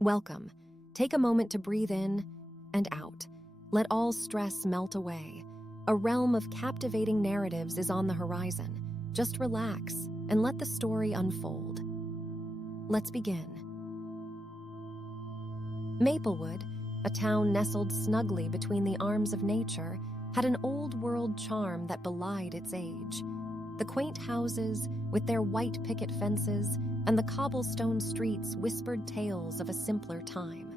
Welcome. Take a moment to breathe in and out. Let all stress melt away. A realm of captivating narratives is on the horizon. Just relax and let the story unfold. Let's begin. Maplewood, a town nestled snugly between the arms of nature, had an old-world charm that belied its age. The quaint houses, with their white picket fences, and the cobblestone streets whispered tales of a simpler time.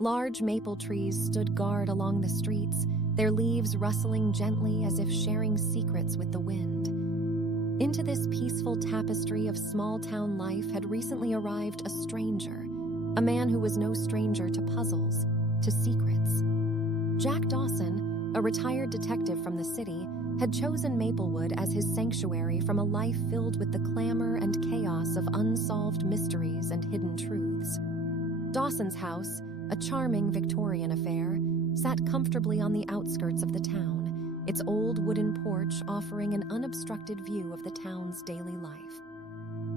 Large maple trees stood guard along the streets, their leaves rustling gently as if sharing secrets with the wind. Into this peaceful tapestry of small-town life had recently arrived a stranger, a man who was no stranger to puzzles, to secrets. Jack Dawson, a retired detective from the city, had chosen Maplewood as his sanctuary from a life filled with the clamor and chaos of unsolved mysteries and hidden truths. Dawson's house, a charming Victorian affair, sat comfortably on the outskirts of the town, its old wooden porch offering an unobstructed view of the town's daily life.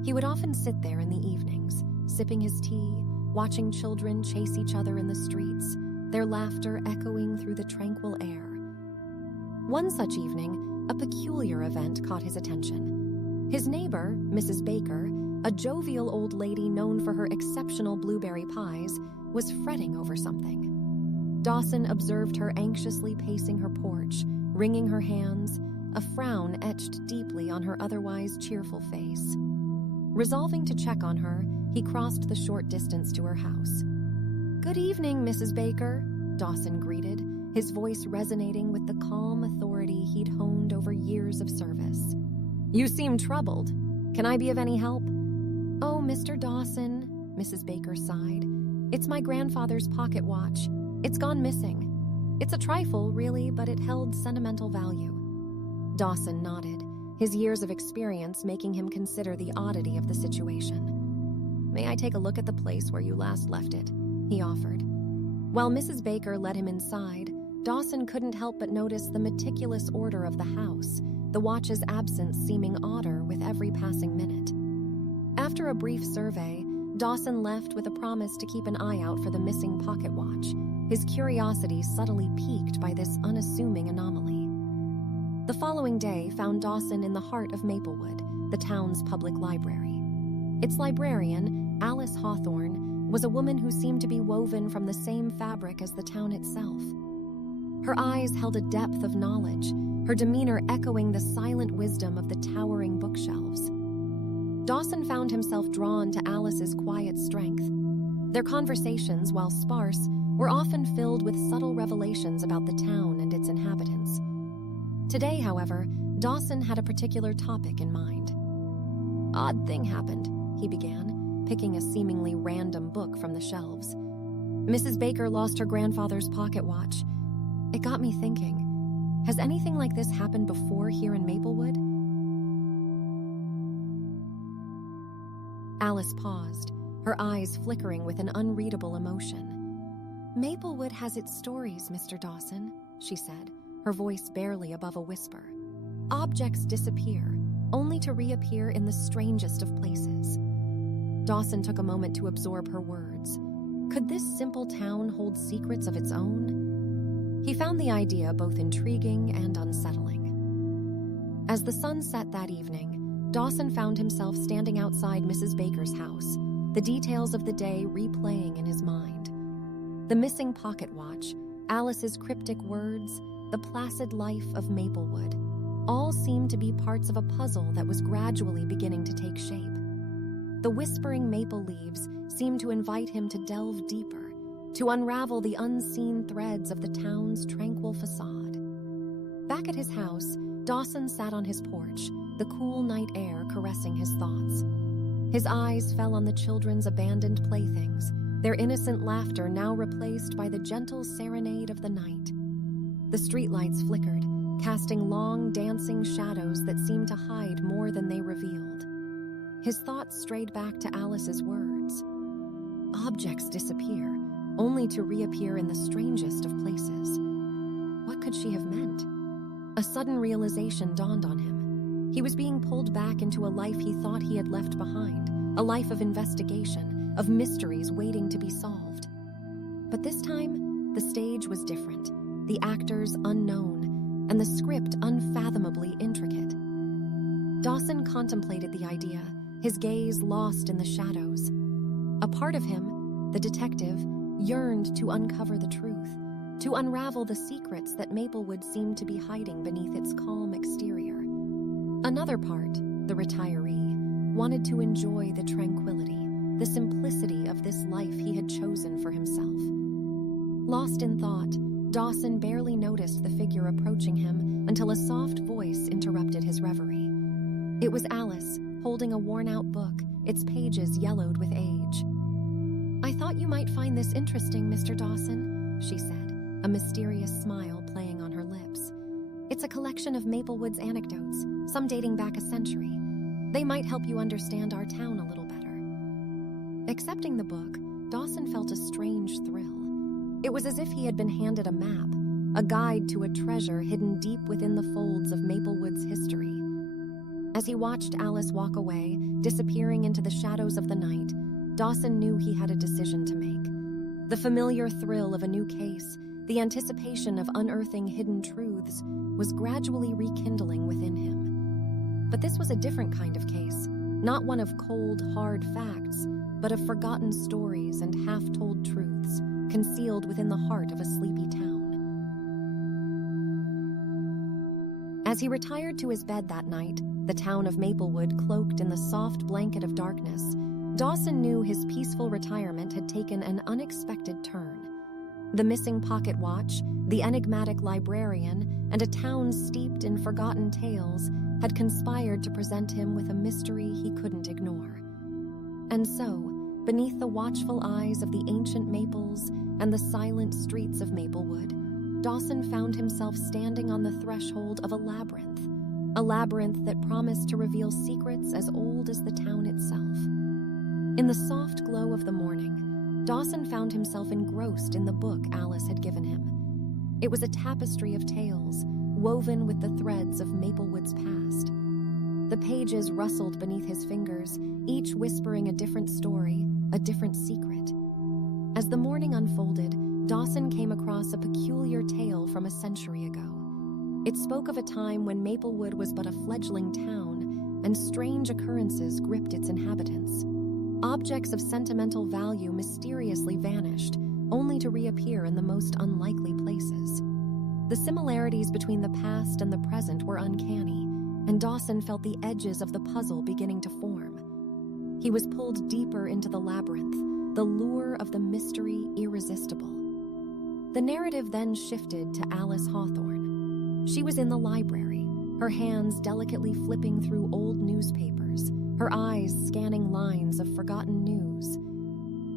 He would often sit there in the evenings, sipping his tea, watching children chase each other in the streets, their laughter echoing through the tranquil air. One such evening, a peculiar event caught his attention. His neighbor, Mrs. Baker, a jovial old lady known for her exceptional blueberry pies, was fretting over something. Dawson observed her anxiously pacing her porch, wringing her hands, a frown etched deeply on her otherwise cheerful face. Resolving to check on her, he crossed the short distance to her house. "Good evening, Mrs. Baker," Dawson greeted, his voice resonating with the calm authority he'd honed over years of service. "You seem troubled. Can I be of any help?" "Oh, Mr. Dawson," Mrs. Baker sighed. "It's my grandfather's pocket watch. It's gone missing. It's a trifle, really, but it held sentimental value." Dawson nodded, his years of experience making him consider the oddity of the situation. "May I take a look at the place where you last left it?" he offered. While Mrs. Baker led him inside, Dawson couldn't help but notice the meticulous order of the house, the watch's absence seeming odder with every passing minute. After a brief survey, Dawson left with a promise to keep an eye out for the missing pocket watch, his curiosity subtly piqued by this unassuming anomaly. The following day found Dawson in the heart of Maplewood, the town's public library. Its librarian, Alice Hawthorne, was a woman who seemed to be woven from the same fabric as the town itself. Her eyes held a depth of knowledge, her demeanor echoing the silent wisdom of the towering bookshelves. Dawson found himself drawn to Alice's quiet strength. Their conversations, while sparse, were often filled with subtle revelations about the town and its inhabitants. Today, however, Dawson had a particular topic in mind. "Odd thing happened," he began, picking a seemingly random book from the shelves. "Mrs. Baker lost her grandfather's pocket watch. It got me thinking, has anything like this happened before here in Maplewood?" Alice paused, her eyes flickering with an unreadable emotion. "Maplewood has its stories, Mr. Dawson," she said, her voice barely above a whisper. "Objects disappear, only to reappear in the strangest of places." Dawson took a moment to absorb her words. Could this simple town hold secrets of its own? He found the idea both intriguing and unsettling. As the sun set that evening, Dawson found himself standing outside Mrs. Baker's house, the details of the day replaying in his mind. The missing pocket watch, Alice's cryptic words, the placid life of Maplewood, all seemed to be parts of a puzzle that was gradually beginning to take shape. The whispering maple leaves seemed to invite him to delve deeper, to unravel the unseen threads of the town's tranquil facade. Back at his house, Dawson sat on his porch, the cool night air caressing his thoughts. His eyes fell on the children's abandoned playthings, their innocent laughter now replaced by the gentle serenade of the night. The streetlights flickered, casting long, dancing shadows that seemed to hide more than they revealed. His thoughts strayed back to Alice's words. Objects disappear, only to reappear in the strangest of places. What could she have meant? A sudden realization dawned on him. He was being pulled back into a life he thought he had left behind, a life of investigation, of mysteries waiting to be solved. But this time, the stage was different, the actors unknown, and the script unfathomably intricate. Dawson contemplated the idea, his gaze lost in the shadows. A part of him, the detective, yearned to uncover the truth, to unravel the secrets that Maplewood seemed to be hiding beneath its calm exterior. Another part, the retiree, wanted to enjoy the tranquility, the simplicity of this life he had chosen for himself. Lost in thought, Dawson barely noticed the figure approaching him until a soft voice interrupted his reverie. It was Alice, holding a worn-out book, its pages yellowed with age. "I thought you might find this interesting, Mr. Dawson," she said, a mysterious smile playing on her lips. "It's a collection of Maplewood's anecdotes, some dating back a century. They might help you understand our town a little better." Accepting the book, Dawson felt a strange thrill. It was as if he had been handed a map, a guide to a treasure hidden deep within the folds of Maplewood's history. As he watched Alice walk away, disappearing into the shadows of the night, Dawson knew he had a decision to make. The familiar thrill of a new case, the anticipation of unearthing hidden truths, was gradually rekindling within him. But this was a different kind of case, not one of cold, hard facts, but of forgotten stories and half-told truths, concealed within the heart of a sleepy town. As he retired to his bed that night, the town of Maplewood cloaked in the soft blanket of darkness, Dawson knew his peaceful retirement had taken an unexpected turn. The missing pocket watch, the enigmatic librarian, and a town steeped in forgotten tales had conspired to present him with a mystery he couldn't ignore. And so, beneath the watchful eyes of the ancient maples and the silent streets of Maplewood, Dawson found himself standing on the threshold of a labyrinth that promised to reveal secrets as old as the town itself. In the soft glow of the morning, Dawson found himself engrossed in the book Alice had given him. It was a tapestry of tales, woven with the threads of Maplewood's past. The pages rustled beneath his fingers, each whispering a different story, a different secret. As the morning unfolded, Dawson came across a peculiar tale from a century ago. It spoke of a time when Maplewood was but a fledgling town, and strange occurrences gripped its inhabitants. Objects of sentimental value mysteriously vanished, only to reappear in the most unlikely places. The similarities between the past and the present were uncanny, and Dawson felt the edges of the puzzle beginning to form. He was pulled deeper into the labyrinth, the lure of the mystery irresistible. The narrative then shifted to Alice Hawthorne. She was in the library, her hands delicately flipping through old newspapers, her eyes scanning lines of forgotten news.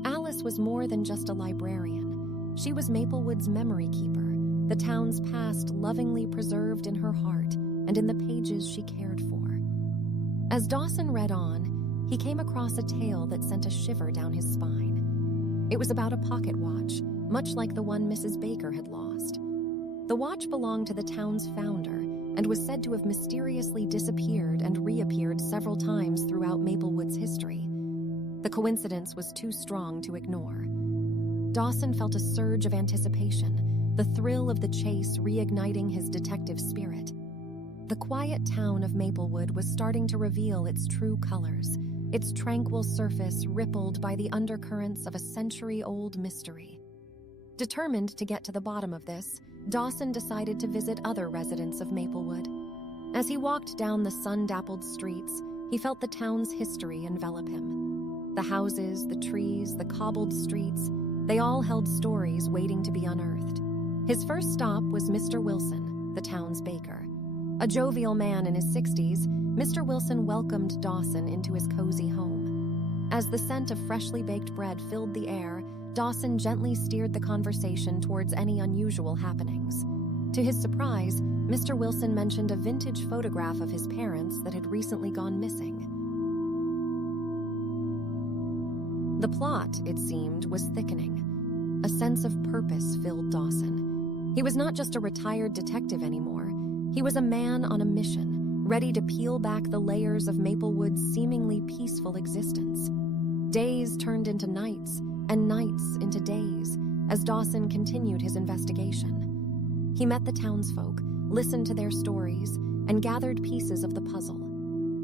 Alice was more than just a librarian. She was Maplewood's memory keeper, the town's past lovingly preserved in her heart and in the pages she cared for. As Dawson read on, he came across a tale that sent a shiver down his spine. It was about a pocket watch, much like the one Mrs. Baker had lost. The watch belonged to the town's founder and was said to have mysteriously disappeared and reappeared several times throughout Maplewood's history. The coincidence was too strong to ignore. Dawson felt a surge of anticipation, the thrill of the chase reigniting his detective spirit. The quiet town of Maplewood was starting to reveal its true colors, its tranquil surface rippled by the undercurrents of a century-old mystery. Determined to get to the bottom of this, Dawson decided to visit other residents of Maplewood. As he walked down the sun-dappled streets, he felt the town's history envelop him. The houses, the trees, the cobbled streets, they all held stories waiting to be unearthed. His first stop was Mr. Wilson, the town's baker. A jovial man in his 60s, Mr. Wilson welcomed Dawson into his cozy home. As the scent of freshly baked bread filled the air, Dawson gently steered the conversation towards any unusual happenings. To his surprise, Mr. Wilson mentioned a vintage photograph of his parents that had recently gone missing. The plot, it seemed, was thickening. A sense of purpose filled Dawson. He was not just a retired detective anymore. He was a man on a mission, ready to peel back the layers of Maplewood's seemingly peaceful existence. Days turned into nights, and nights into days, as Dawson continued his investigation. He met the townsfolk, listened to their stories, and gathered pieces of the puzzle.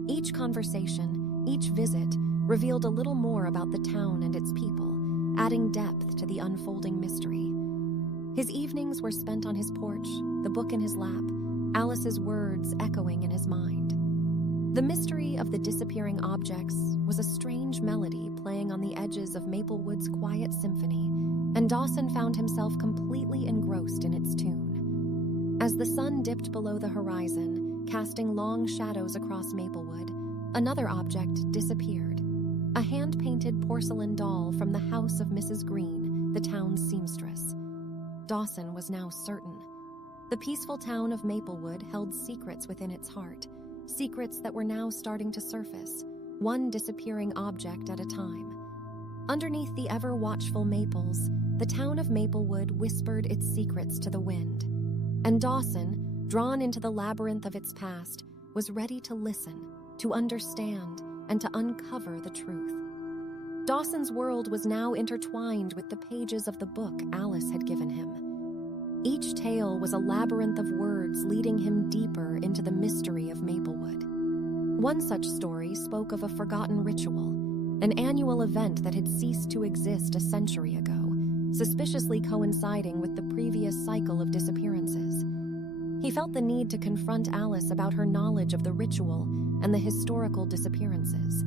Each conversation, each visit, revealed a little more about the town and its people, adding depth to the unfolding mystery. His evenings were spent on his porch, the book in his lap, Alice's words echoing in his mind. The mystery of the disappearing objects was a strange melody playing on the edges of Maplewood's quiet symphony, and Dawson found himself completely engrossed in its tune. As the sun dipped below the horizon, casting long shadows across Maplewood, another object disappeared. A hand-painted porcelain doll from the house of Mrs. Green, the town's seamstress. Dawson was now certain. The peaceful town of Maplewood held secrets within its heart, secrets that were now starting to surface, one disappearing object at a time. Underneath the ever-watchful maples, the town of Maplewood whispered its secrets to the wind, and Dawson, drawn into the labyrinth of its past, was ready to listen, to understand, and to uncover the truth. Dawson's world was now intertwined with the pages of the book Alice had given him. Each tale was a labyrinth of words leading him deeper into the mystery of Maplewood. One such story spoke of a forgotten ritual, an annual event that had ceased to exist a century ago, suspiciously coinciding with the previous cycle of disappearances. He felt the need to confront Alice about her knowledge of the ritual and the historical disappearances.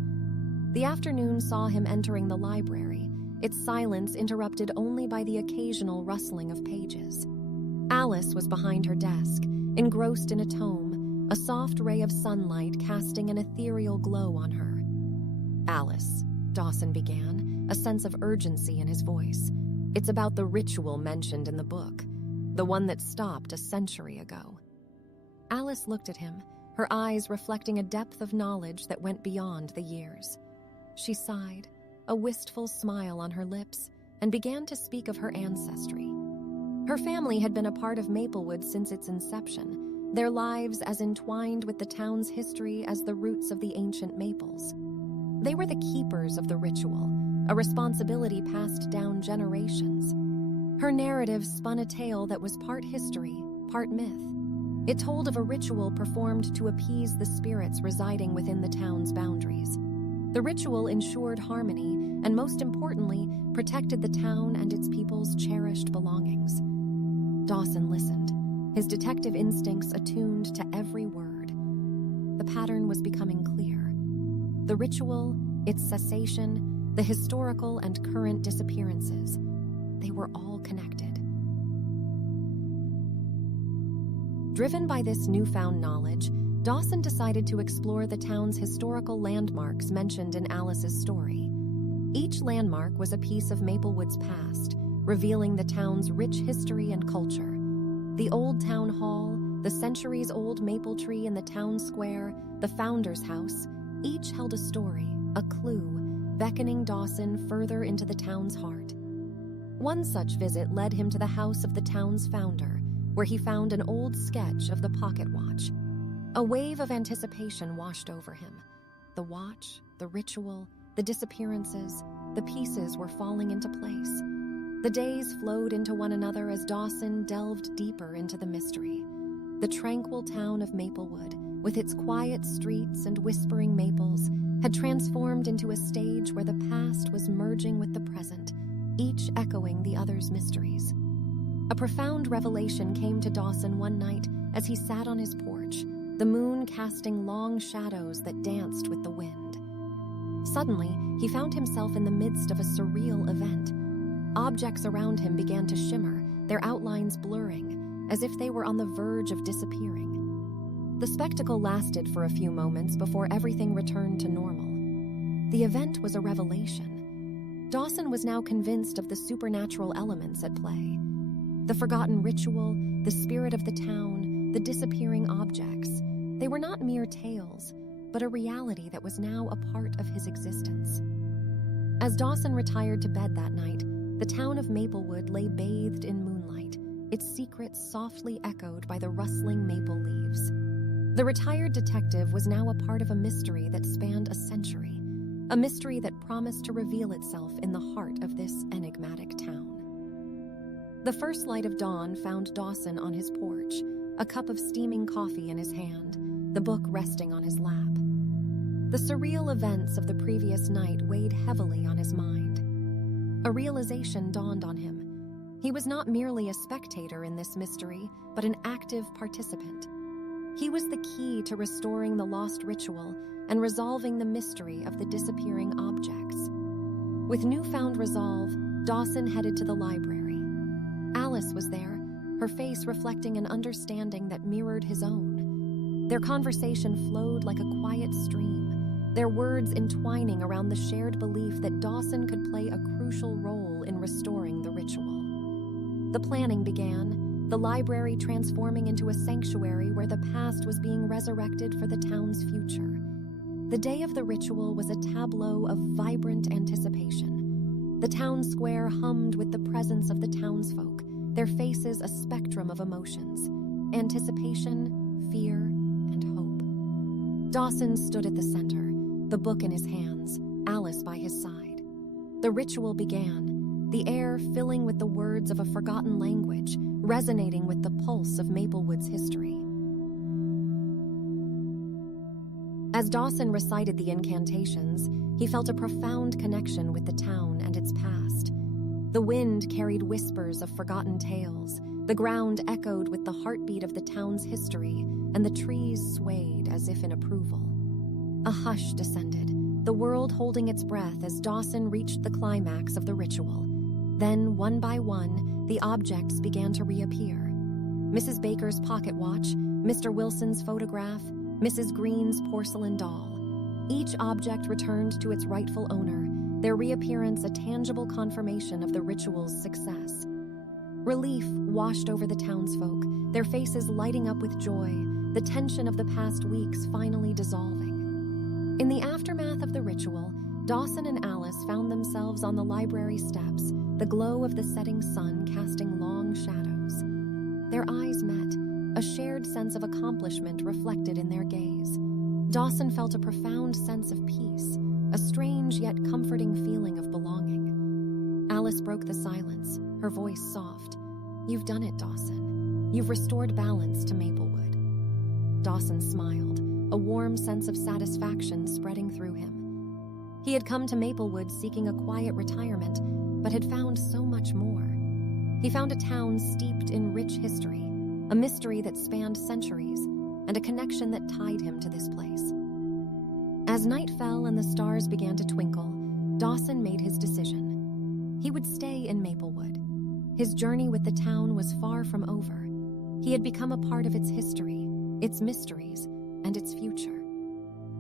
The afternoon saw him entering the library, its silence interrupted only by the occasional rustling of pages. Alice was behind her desk, engrossed in a tome, a soft ray of sunlight casting an ethereal glow on her. "Alice," Dawson began, a sense of urgency in his voice. "It's about the ritual mentioned in the book, the one that stopped a century ago." Alice looked at him, her eyes reflecting a depth of knowledge that went beyond the years. She sighed, a wistful smile on her lips, and began to speak of her ancestry. Her family had been a part of Maplewood since its inception, their lives as entwined with the town's history as the roots of the ancient maples. They were the keepers of the ritual, a responsibility passed down generations. Her narrative spun a tale that was part history, part myth. It told of a ritual performed to appease the spirits residing within the town's boundaries. The ritual ensured harmony and, most importantly, protected the town and its people's cherished belongings. Dawson listened, his detective instincts attuned to every word. The pattern was becoming clear. The ritual, its cessation, the historical and current disappearances, they were all connected. Driven by this newfound knowledge, Dawson decided to explore the town's historical landmarks mentioned in Alice's story. Each landmark was a piece of Maplewood's past, revealing the town's rich history and culture. The old town hall, the centuries-old maple tree in the town square, the founder's house, each held a story, a clue, beckoning Dawson further into the town's heart. One such visit led him to the house of the town's founder, where he found an old sketch of the pocket watch. A wave of anticipation washed over him. The watch, the ritual, the disappearances, the pieces were falling into place. The days flowed into one another as Dawson delved deeper into the mystery. The tranquil town of Maplewood, with its quiet streets and whispering maples, had transformed into a stage where the past was merging with the present, each echoing the other's mysteries. A profound revelation came to Dawson one night as he sat on his porch, the moon casting long shadows that danced with the wind. Suddenly, he found himself in the midst of a surreal event. Objects around him began to shimmer, their outlines blurring, as if they were on the verge of disappearing. The spectacle lasted for a few moments before everything returned to normal. The event was a revelation. Dawson was now convinced of the supernatural elements at play. The forgotten ritual, the spirit of the town, the disappearing objects, they were not mere tales, but a reality that was now a part of his existence. As Dawson retired to bed that night, the town of Maplewood lay bathed in moonlight, its secrets softly echoed by the rustling maple leaves. The retired detective was now a part of a mystery that spanned a century, a mystery that promised to reveal itself in the heart of this enigmatic town. The first light of dawn found Dawson on his porch, a cup of steaming coffee in his hand, the book resting on his lap. The surreal events of the previous night weighed heavily on his mind. A realization dawned on him. He was not merely a spectator in this mystery, but an active participant. He was the key to restoring the lost ritual and resolving the mystery of the disappearing objects. With newfound resolve, Dawson headed to the library. Alice was there, her face reflecting an understanding that mirrored his own. Their conversation flowed like a quiet stream, their words entwining around the shared belief that Dawson could play a crucial role in restoring the ritual. The planning began, the library transforming into a sanctuary where the past was being resurrected for the town's future. The day of the ritual was a tableau of vibrant anticipation. The town square hummed with the presence of the townsfolk, their faces a spectrum of emotions: anticipation, fear, and hope. Dawson stood at the center, the book in his hands, Alice by his side. The ritual began, the air filling with the words of a forgotten language, resonating with the pulse of Maplewood's history. As Dawson recited the incantations, he felt a profound connection with the town and its past. The wind carried whispers of forgotten tales, the ground echoed with the heartbeat of the town's history, and the trees swayed as if in approval. A hush descended, the world holding its breath as Dawson reached the climax of the ritual. Then, one by one, the objects began to reappear. Mrs. Baker's pocket watch, Mr. Wilson's photograph, Mrs. Green's porcelain doll. Each object returned to its rightful owner, their reappearance a tangible confirmation of the ritual's success. Relief washed over the townsfolk, their faces lighting up with joy, the tension of the past weeks finally dissolving. In the aftermath of the ritual, Dawson and Alice found themselves on the library steps, the glow of the setting sun casting long shadows. Their eyes met, a shared sense of accomplishment reflected in their gaze. Dawson felt a profound sense of peace, a strange yet comforting feeling of belonging. Alice broke the silence, her voice soft. "You've done it, Dawson. You've restored balance to Maplewood." Dawson smiled, a warm sense of satisfaction spreading through him. He had come to Maplewood seeking a quiet retirement, but had found so much more. He found a town steeped in rich history, a mystery that spanned centuries, and a connection that tied him to this place. As night fell and the stars began to twinkle, Dawson made his decision. He would stay in Maplewood. His journey with the town was far from over. He had become a part of its history, its mysteries, and its future.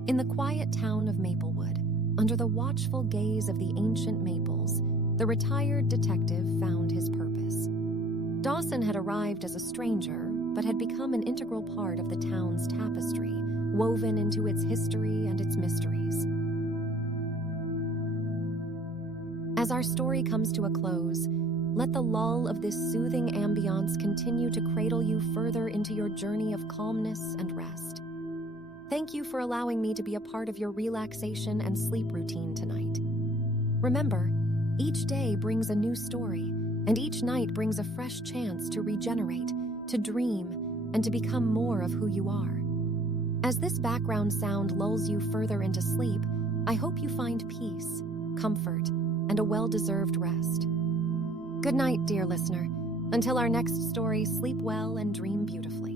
In the quiet town of Maplewood, under the watchful gaze of the ancient maples, the retired detective found his purpose. Dawson had arrived as a stranger, but had become an integral part of the town's tapestry, woven into its history and its mysteries. As our story comes to a close, let the lull of this soothing ambiance continue to cradle you further into your journey of calmness and rest. Thank you for allowing me to be a part of your relaxation and sleep routine tonight. Remember, each day brings a new story, and each night brings a fresh chance to regenerate, to dream, and to become more of who you are. As this background sound lulls you further into sleep, I hope you find peace, comfort, and a well-deserved rest. Good night, dear listener. Until our next story, sleep well and dream beautifully.